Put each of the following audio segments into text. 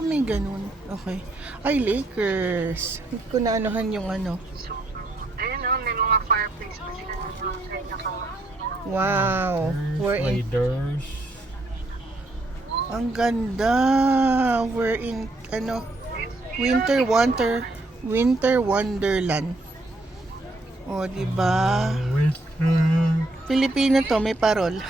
ko may ganun. Okay. Ay, Lakers. Hindi ko naanohan yung ano. Ayun o, may mga fireplace pa sila na kaya naka... Wow. We're in... Sliders. Ang ganda. We're in, ano, Winter Wonderland. O, diba? Filipino to, may parol.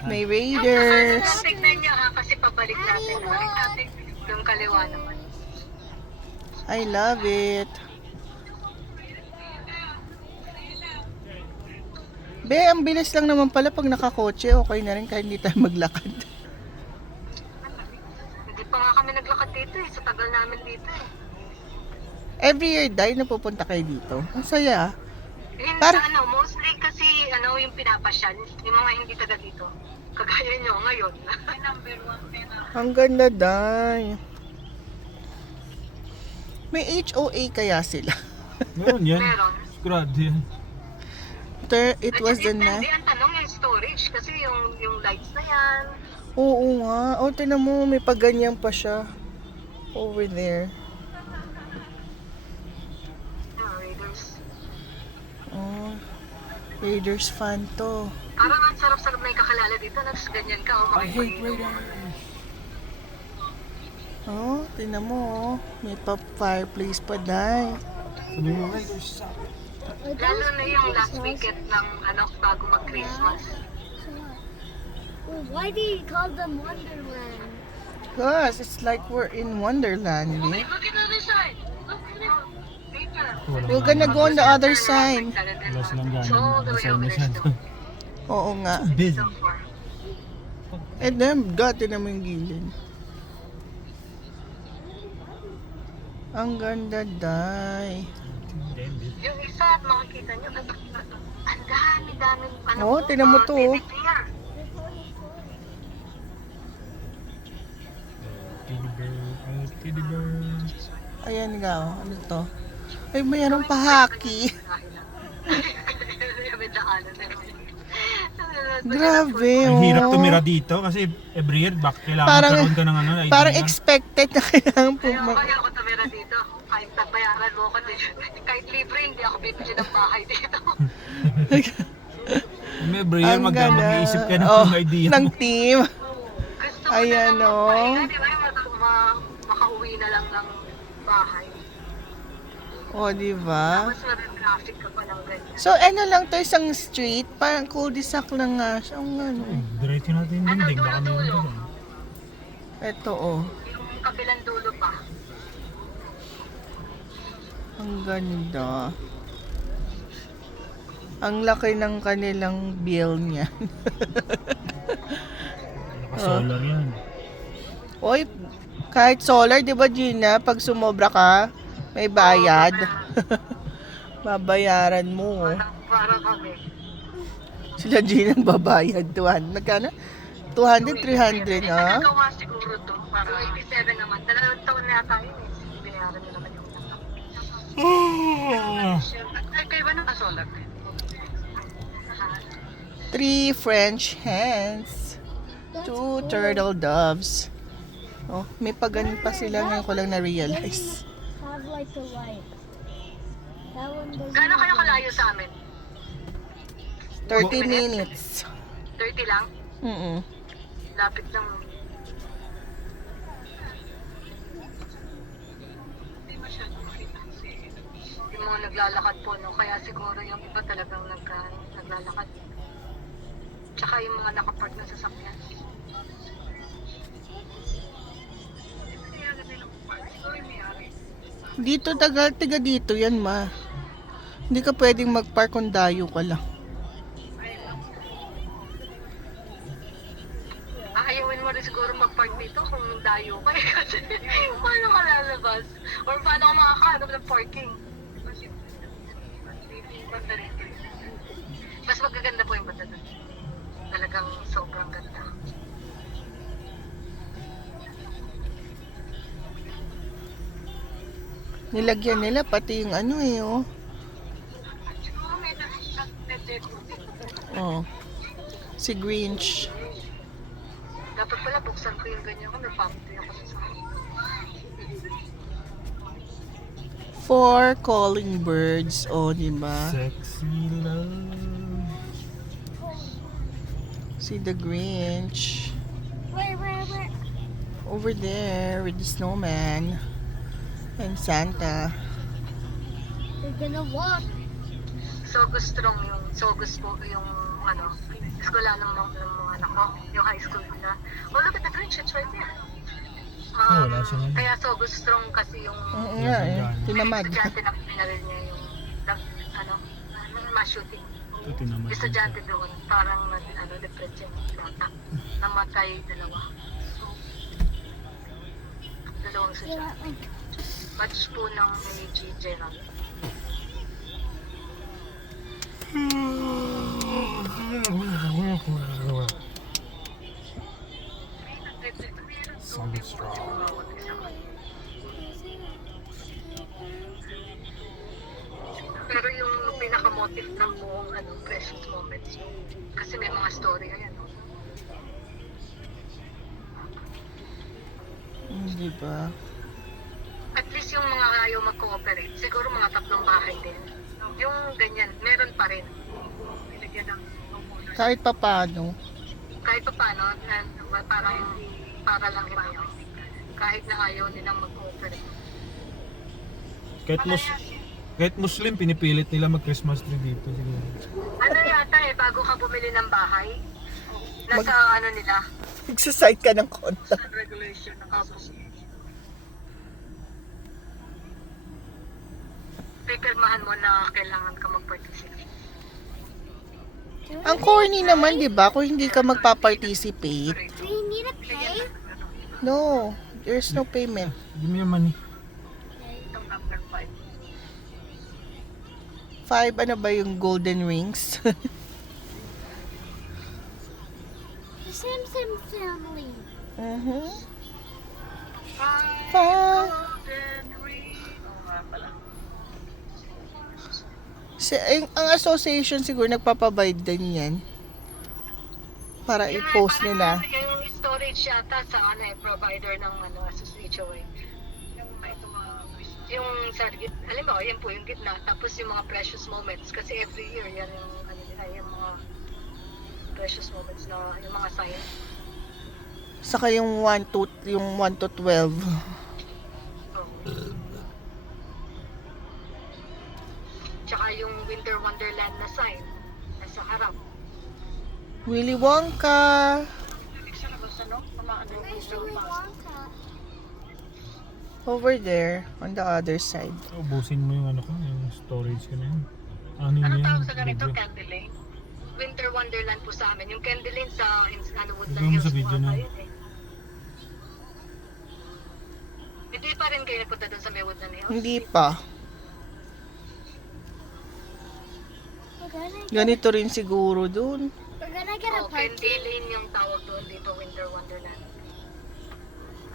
May Raiders. Tignan niyo ha, kasi pabalik natin. Balik natin yung kaliwa naman. I love it. Be, ang bilis lang naman pala pag nakakotse. Okay na rin kahit hindi tayo maglakad. Hindi pa nga kami naglakad dito eh. Sa tagal namin dito eh. Every year, Day, napupunta kayo dito. Ang saya. Hindi Para- ano, mostly kasi ano yung pinapasyal. Yung mga hindi taga dito. Kagaya nyo ngayon. Number 1 pera. Ang ganda, Day. May HOA kaya sila. Meron yan. Meron. Sigurado yan. It was the Depende night. ang tanong yung storage. Kasi yung lights na yan. Oo nga. O, tinan mo, may paganyan pa siya. Over there. Raiders. Oh, Raiders fan to. Parang ang sarap-sarap na yung kakalala dito. Tapos ganyan ka. I hate Raiders. Oh, tinan mo, oh. May fireplace pa, Day. Sabi mo, Raiders suck. Lalo na yung last weekend ng ano, bago mag-Christmas. Well, why do you call them Wonderland? Cause it's like we're in Wonderland, eh? Look at the other side. Look at it. Later. We're gonna go on the other side. Wala silang gana. So, all the way Masaya over there masyado. still. Oo nga. Busy. So far. And then, tinan mo yung gilid. Ang ganda, Day. Yung isa, makikita nyo, ang dami-dami. Ano, Oh, tinan mo to, oh. baby clear. Teddy bear. Oh, teddy bear. Ayan nga, oh. Ano to? Ay, mayroong pahaki. May daanan na yun. Grabe, Ang oh. hirap tumira dito kasi every year kailangan Parang- magkaroon ka ng ano. ID Parang na. expected na kailangan Ayaw pumunta. kaya ako tumira dito. Kahit nabayaran mo ako dito. Kahit libre, hindi ako bibili ng bahay dito. Every year Ang mag-iisip ka ng Oh, idea ng mo. team. Gusto ko Ayan, na oh. magpahinga, di ba? Makauwi na lang ng bahay. O, di ba? Mas traffic ka pa lang ganyan. So, ano lang to, isang street, parang cul-de-sac lang nga siya. Ang ano. Diretso natin yung dingding. Baka may dulo-dulo? ano. Ito, oh. Yung kabilang dulo pa. Ang ganda. Ang laki ng kanilang bill niya. Naka-solar yan. Oy, kahit solar, di ba, Gina? Pag sumobra ka, may bayad. Babayaran mo. Parang kami. Sila Gina ang babayad. 200. Nagkano? 200, 300, ha? Nagawa siguro to. Parang 87 naman. 2 taon na yata yun eh. Binayaran nyo naman yung utang. Ay, kayo ba naka-solar? 3 French hens. 2 turtle doves. Oh, may paganin pa sila ngayon ko lang na-realize. Have like a light. That one doesn't. Gano'n kayo kalayo sa amin? 30 minutes. 30 lang? Lapit lang. Hindi masyadong makita. Yung mga naglalakad po, no? Kaya siguro yung iba talagang naglalakad. Tsaka yung mga nakapark na sasakyan. Dito, tiga dito yan, ma. Hindi ka pwedeng mag-park kung dayo ka lang. Ayawin mo rin siguro mag-park dito kung dayo ka eh. Kasi paano ka lalabas? Or paano ka makakahanap ng parking? Mas magaganda po yung banda doon. Talagang sobrang ganda. Nilagyan nila pati yung ano eh, oh. Siguro may nag-deco. Oh. Si Grinch. Dapat pala buksan ko yung ganyan ko, may family ako sa akin. 4 calling birds. Oh, di ba? Sexy love. See the Grinch. Where? Over there with the snowman. And Santa. We're gonna walk. So strong yung, so gusto yung, ano, eskwela ng mga anak ko, yung high school nila. Oh, look at the Grinch, it's right there. Wala siya ngayon. Kaya so strong kasi yung Oo nga eh. Tinamad. estudyante na pinaril niya yung, ano, mass shooting. Ito tinaman. Yung estudyante doon, parang depression bata. Namatay dalawa. Dalawang estudyante. Batch po ng AG General. Solid strong. Pero yung pinaka-motive ng buong precious moments yun. Kasi may mga story ayan. No? Di ba? At least yung mga ayaw mag-cooperate, siguro mga 3 bahay din. Yung ganyan, meron pa rin. Nilagyan ng homeowners. Kahit pa paano. Kahit pa paano, parang para lang ibayo. Kahit na ayaw nilang mag-cooperate. Kahit Muslim, pinipilit nila mag-Christmas tree dito. Siguro. Ano yata bago ka bumili ng bahay, nasa nila, Magsasite ka ng konta. sa regulation ng association. Pipirmahan mo na kailangan ka mag-participate. Ang corny naman, di ba? Kung hindi ka magpa-participate. Do you need to pay? No, there's no payment. Give me your money. Itong number 5. 5, ano ba yung golden rings? The Simpson family. Mhm. 5. Golden ring. Oo nga pala. Ang association siguro nagpapabide din yan. Para i-post nila. Yung storage yata sa provider ng association. Yung sa gitna, alam mo, yan po yung gitna. Tapos yung mga precious moments. Kasi every year, yan yung, yung mga precious moments na, yung mga sign. Saka yung 1 to 12. Tsaka yung Winter Wonderland na sign. Nasa harap. Willy Wonka. Isa na ba sa Where's Willy Wonka? Over there, on the other side. Ubusin mo yung yung storage ko na yun. Ano Ano yun? tawag sa ganito? Libre. Candy Lane? Winter Wonderland po sa amin. Yung Candy Lane sa Woodland Tignan mo Hills sa video po na. ata yun. Hindi pa rin kayo nagpunta doon sa may Woodland Hills? Hindi pa. Ganito rin siguro dun. We're gonna get a Oh, Candy party. Lane yung tawag doon dito, Winter Wonderland.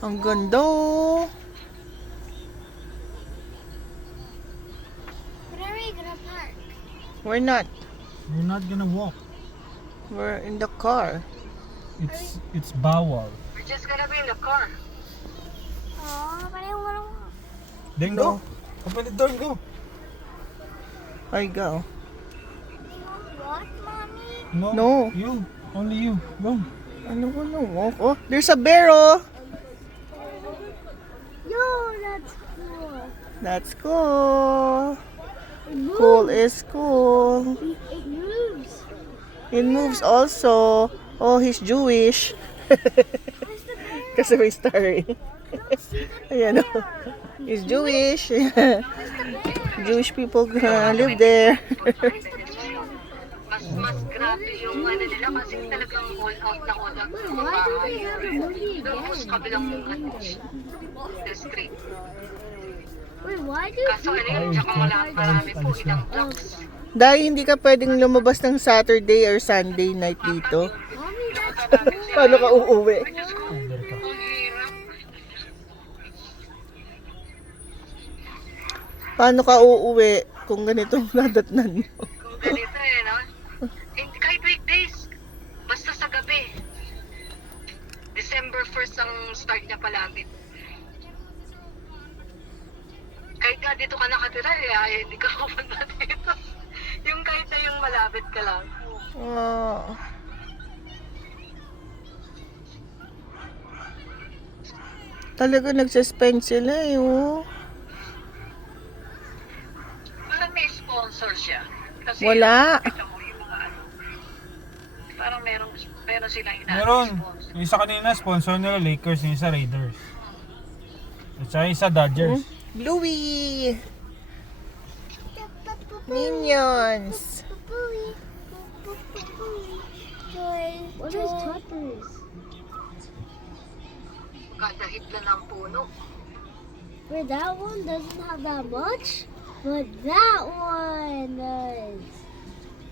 Ang ganda oh. Where are we gonna park? We're not. We're not gonna walk. We're in the car. It's bawal. We're just gonna be in the car. Oh, but I wanna walk. Then No. go. Open the door and go. I go. You want what, mommy? No. No. You. Only you. Go. Ano ko no? Oh, there's a bear oh. Yo, that's cool. That's cool. It moves. Cool is cool. It moves. It moves also. Oh, he's Jewish. Where's the bear? Kasi may star eh. See the Ayan oh. bear. He's Jewish. Where's the bear? Jewish people live there. Mas grabe yung nila kasi talagang all out na all out. Wait, why do they have a movie Doon sa again? kabilang the street. Wait, why do Kaso yun, tsaka marami po, ilang blocks. Dahil hindi ka pwedeng lumabas ng Saturday or Sunday night dito. Mommy, that's cool. Paano ka uuwi? Under ka. Ang hirap. Paano ka uuwi kung ganitong nadatnan mo? Kung ganito no? Hindi, kahit weekdays, basta sa gabi. December 1st ang start niya palapit. Kahit nga dito ka nakatira, ay hindi ka pupunta dito. Yung kahit na yung malapit ka lang. Oh. Talaga nagsuspend sila eh, oh. Parang may sponsor siya. Kasi, Wala. kita mo, yung mga ano, parang meron silang Meron. sponsor. Yung isa kanina, sponsor nila Lakers, yung isa Raiders. At saka yung isa Dodgers. Bluey! Minions! What is Tuppers? Kada hit lang ng puno. Wait, that one doesn't have that much, but that one does.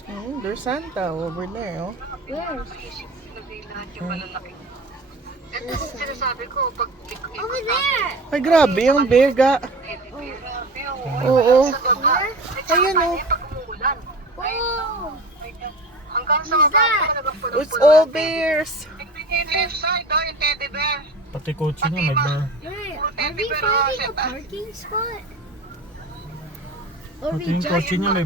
Oh, there's Santa over there, oh. Where? Maisip nilagay lahat yung malalaki. Ito yung sinasabi ko, pag Over there. Ay, grabe, yung bear ga. Oo. Ayan, oh. Pag umuulan. Oh, Hanggang sa baba talagang puno-puno. It's all bears. Yung left side, oh, yung teddy bear. Pati coach niya may bear. wait, are we finding a parking spot? Or Pati yung we coach just niya may